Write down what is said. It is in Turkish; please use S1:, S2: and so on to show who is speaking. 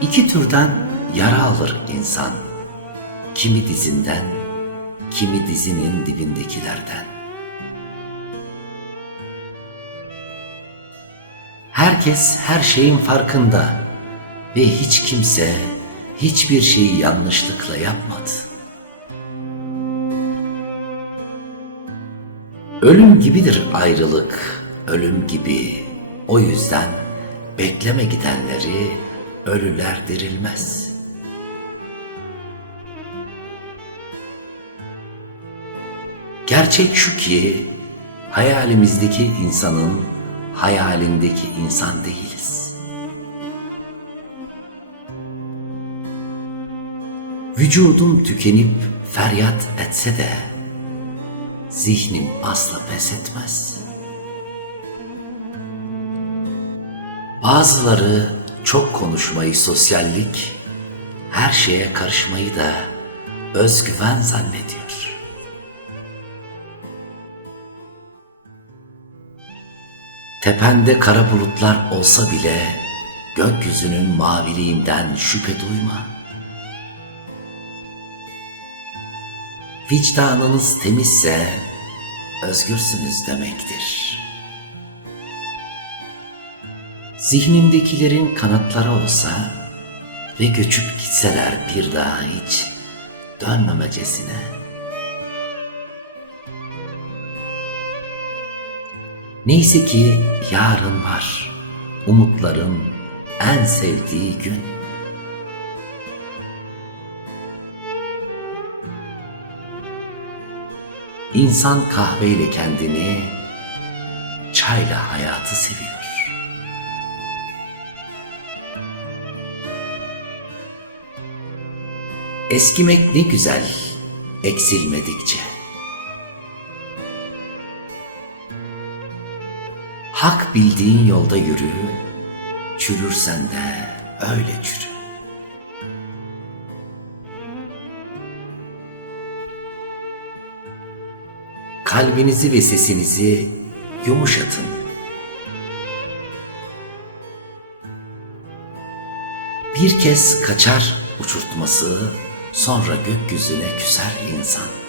S1: İki türden yara alır insan. Kimi dizinden, kimi dizinin dibindekilerden. Herkes her şeyin farkında ve hiç kimse hiçbir şeyi yanlışlıkla yapmadı. Ölüm gibidir ayrılık, ölüm gibi. O yüzden bekleme gidenleri ölüler dirilmez. Gerçek şu ki hayalimizdeki insanın hayalindeki insan değiliz. Vücudum tükenip feryat etse de zihnim asla pes etmez. Bazıları çok konuşmayı sosyallik, her şeye karışmayı da özgüven zannediyor. Tepende kara bulutlar olsa bile gökyüzünün maviliğinden şüphe duyma. Vicdanınız temizse özgürsünüz demektir. Zihnindekilerin kanatları olsa ve göçüp gitseler bir daha hiç dönmemecesine. Neyse ki yarın var, umutların en sevdiği gün. İnsan kahveyle kendini, çayla hayatı seviyor. Eskimek ne güzel, eksilmedikçe. Hak bildiğin yolda yürü, çürürsen de öyle çürü. Kalbinizi ve sesinizi yumuşatın. Bir kez kaçar uçurtması, sonra gökyüzüne küser insan.